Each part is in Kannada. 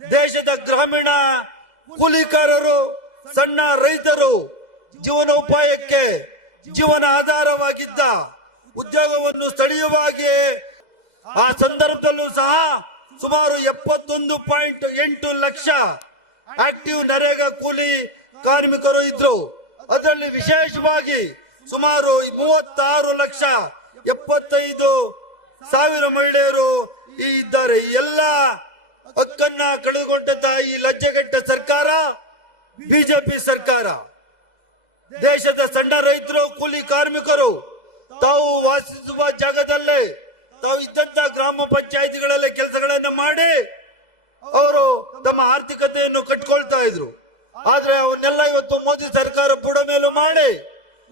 ದೇಶದ ಗ್ರಾಮೀಣ ಕೂಲಿಕಾರರು, ಸಣ್ಣ ರೈತರು ಜೀವನೋಪಾಯಕ್ಕೆ ಜೀವನ ಆಧಾರವಾಗಿದ್ದ ಉದ್ಯೋಗವನ್ನು ಸ್ಥಳೀಯವಾಗಿ ಆ ಸಂದರ್ಭದಲ್ಲೂ ಸಹ ಸುಮಾರು 71.8 ಲಕ್ಷ ಆಕ್ಟಿವ್ ನರೇಗಾ ಕೂಲಿ ಕಾರ್ಮಿಕರು ಇದ್ರು. ಅದರಲ್ಲಿ ವಿಶೇಷವಾಗಿ ಸುಮಾರು 36,75,000 ಮಹಿಳೆಯರು ಇದ್ದಾರೆ. ಎಲ್ಲ ಹಕ್ಕನ್ನ ಕಳೆದುಕೊಂಡಂತ ಈ ಲಜ್ಜೆಗೆಟ್ಟ ಸರ್ಕಾರ ಬಿಜೆಪಿ ಸರ್ಕಾರ. ದೇಶದ ಸಣ್ಣ ರೈತರು, ಕೂಲಿ ಕಾರ್ಮಿಕರು ತಾವು ವಾಸಿಸುವ ಜಾಗದಲ್ಲೇ ತಾವು ಇದ್ದಂತ ಗ್ರಾಮ ಪಂಚಾಯಿತಿಗಳಲ್ಲೇ ಕೆಲಸಗಳನ್ನ ಮಾಡಿ ಅವರು ತಮ್ಮ ಆರ್ಥಿಕತೆಯನ್ನು ಕಟ್ಕೊಳ್ತಾ ಇದ್ರು. ಆದ್ರೆ ಅವನ್ನೆಲ್ಲ ಇವತ್ತು ಮೋದಿ ಸರ್ಕಾರ ಬುಡ ಮೇಲೂ ಮಾಡಿ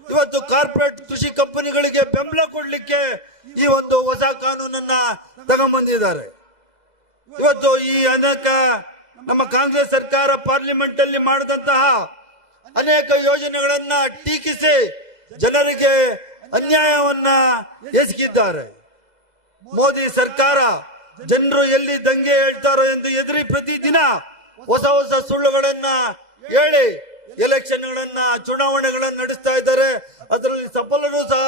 ಇವತ್ತು ಕಾರ್ಪೊರೇಟ್ ಕೃಷಿ ಕಂಪನಿಗಳಿಗೆ ಬೆಂಬಲ ಕೊಡ್ಲಿಕ್ಕೆ ಈ ಒಂದು ಹೊಸ ಕಾನೂನನ್ನ ತಗೊಂಡ್ಬಂದಿದ್ದಾರೆ. ಇವತ್ತು ಈ ಅನೇಕ ನಮ್ಮ ಕಾಂಗ್ರೆಸ್ ಸರ್ಕಾರ ಪಾರ್ಲಿಮೆಂಟ್ ಅಲ್ಲಿ ಮಾಡಿದಂತಹ ಅನೇಕ ಯೋಜನೆಗಳನ್ನ ಟೀಕಿಸಿ ಜನರಿಗೆ ಅನ್ಯಾಯವನ್ನ ಎಸಗಿದ್ದಾರೆ. ಮೋದಿ ಸರ್ಕಾರ ಜನರು ಎಲ್ಲಿ ದಂಗೆ ಹೇಳ್ತಾರೋ ಎಂದು ಎದುರಿ ಪ್ರತಿದಿನ ಹೊಸ ಹೊಸ ಸುಳ್ಳುಗಳನ್ನ ಹೇಳಿ ಎಲೆಕ್ಷನ್ಗಳನ್ನ, ಚುನಾವಣೆಗಳನ್ನ ನಡೆಸ್ತಾ ಇದ್ದಾರೆ. ಅದರಲ್ಲಿ ಸಫಲನೂ ಸಹ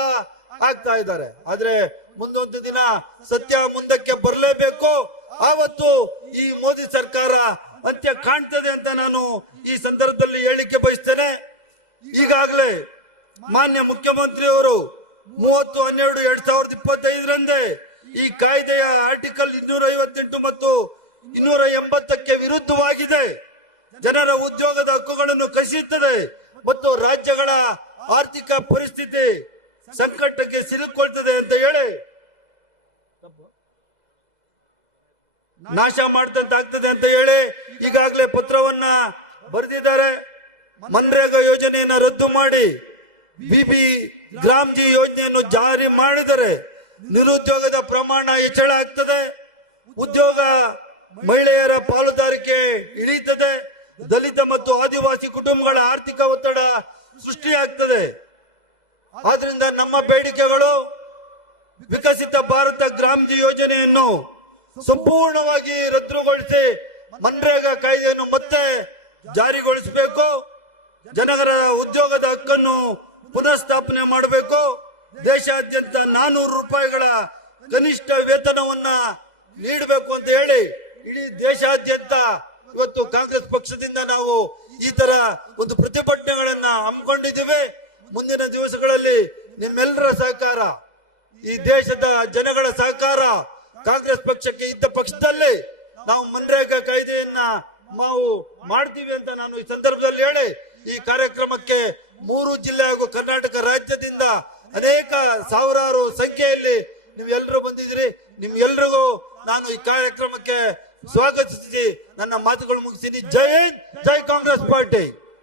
ಆಗ್ತಾ ಇದ್ದಾರೆ. ಆದ್ರೆ ಮುಂದೊಂದು ದಿನ ಸತ್ಯ ಮುಂದಕ್ಕೆ ಬರಲೇಬೇಕು. ಆವತ್ತು ಈ ಮೋದಿ ಸರ್ಕಾರ ಅಂತ್ಯ ಕಾಣ್ತದೆ ಅಂತ ನಾನು ಈ ಸಂದರ್ಭದಲ್ಲಿ ಹೇಳಿಕೆ ಬಯಸ್ತೇನೆ. ಈಗಾಗಲೇ ಮಾನ್ಯ ಮುಖ್ಯಮಂತ್ರಿಯವರು 30/12/2025 ಈ ಕಾಯ್ದೆಯ ಆರ್ಟಿಕಲ್ 258 ಮತ್ತು 280ಕ್ಕೆ ವಿರುದ್ಧವಾಗಿದೆ, ಜನರ ಉದ್ಯೋಗದ ಹಕ್ಕುಗಳನ್ನು ಕಸಿಯುತ್ತದೆ ಮತ್ತು ರಾಜ್ಯಗಳ ಆರ್ಥಿಕ ಪರಿಸ್ಥಿತಿ ಸಂಕಟಕ್ಕೆ ಸಿಲುಕೊಳ್ತದೆ ಅಂತ ಹೇಳಿ ನಾಶ ಮಾಡ್ತಂತಾಗ್ತದೆ ಅಂತ ಹೇಳಿ ಈಗಾಗಲೇ ಪತ್ರವನ್ನ ಬರೆದಿದ್ದಾರೆ. ಮನ್ರೇಗಾ ಯೋಜನೆಯನ್ನ ರದ್ದು ಮಾಡಿ ಬಿಬಿ ಗ್ರಾಮ್ಜಿ ಯೋಜನೆಯನ್ನು ಜಾರಿ ಮಾಡಿದರೆ ನಿರುದ್ಯೋಗದ ಪ್ರಮಾಣ ಹೆಚ್ಚಳ ಆಗ್ತದೆ, ಉದ್ಯೋಗ ಮಹಿಳೆಯರ ಪಾಲುದಾರಿಕೆ ಇಳಿಯುತ್ತದೆ, ದಲಿತ ಮತ್ತು ಆದಿವಾಸಿ ಕುಟುಂಬಗಳ ಆರ್ಥಿಕ ಒತ್ತಡ ಸೃಷ್ಟಿಯಾಗ್ತದೆ. ಆದ್ರಿಂದ ನಮ್ಮ ಬೇಡಿಕೆಗಳು ವಿಕಸಿತ ಭಾರತ ಗ್ರಾಮ್ಜಿ ಯೋಜನೆಯನ್ನು ಸಂಪೂರ್ಣವಾಗಿ ರದ್ದುಗೊಳಿಸಿ ಮನ್ರೇಗಾ ಕಾಯ್ದೆಯನ್ನು ಮತ್ತೆ ಜಾರಿಗೊಳಿಸಬೇಕು, ಜನರ ಉದ್ಯೋಗದ ಹಕ್ಕನ್ನು ಪುನಃಸ್ಥಾಪನೆ ಮಾಡಬೇಕು, ದೇಶಾದ್ಯಂತ 400 ರೂಪಾಯಿಗಳ ಕನಿಷ್ಠ ವೇತನವನ್ನ ನೀಡಬೇಕು ಅಂತ ಹೇಳಿ ಇಡೀ ದೇಶಾದ್ಯಂತ ಇವತ್ತು ಕಾಂಗ್ರೆಸ್ ಪಕ್ಷದಿಂದ ನಾವು ಈ ತರ ಒಂದು ಪ್ರತಿಭಟನೆಗಳನ್ನ ಹಮ್ಮಿಕೊಂಡಿದ್ದೇವೆ. ಮುಂದಿನ ದಿವಸಗಳಲ್ಲಿ ನಿಮ್ಮೆಲ್ಲರ ಸಹಕಾರ, ಈ ದೇಶದ ಜನಗಳ ಸಹಕಾರ ಕಾಂಗ್ರೆಸ್ ಪಕ್ಷಕ್ಕೆ ಇದ್ದ ಪಕ್ಷದಲ್ಲಿ ನಾವು ಮನ್ರೇಗಾ ಕಾಯ್ದೆಯನ್ನ ನಾವು ಮಾಡ್ತೀವಿ ಅಂತ ನಾನು ಈ ಸಂದರ್ಭದಲ್ಲಿ ಹೇಳಿ ಈ ಕಾರ್ಯಕ್ರಮಕ್ಕೆ 3 ಜಿಲ್ಲೆ ಹಾಗೂ ಕರ್ನಾಟಕ ರಾಜ್ಯದಿಂದ ಅನೇಕ ಸಾವಿರಾರು ಸಂಖ್ಯೆಯಲ್ಲಿ ನೀವೆಲ್ಲರೂ ಬಂದಿದ್ದೀರಿ. ನಿಮ್ಗೆಲ್ರಿಗೂ ನಾನು ಈ ಕಾರ್ಯಕ್ರಮಕ್ಕೆ ಸ್ವಾಗತಿಸಿ ನನ್ನ ಮಾತುಗಳು ಮುಗಿಸ್ತೀನಿ. ಜೈ ಹಿಂದ್, ಜೈ ಕಾಂಗ್ರೆಸ್ ಪಾರ್ಟಿ.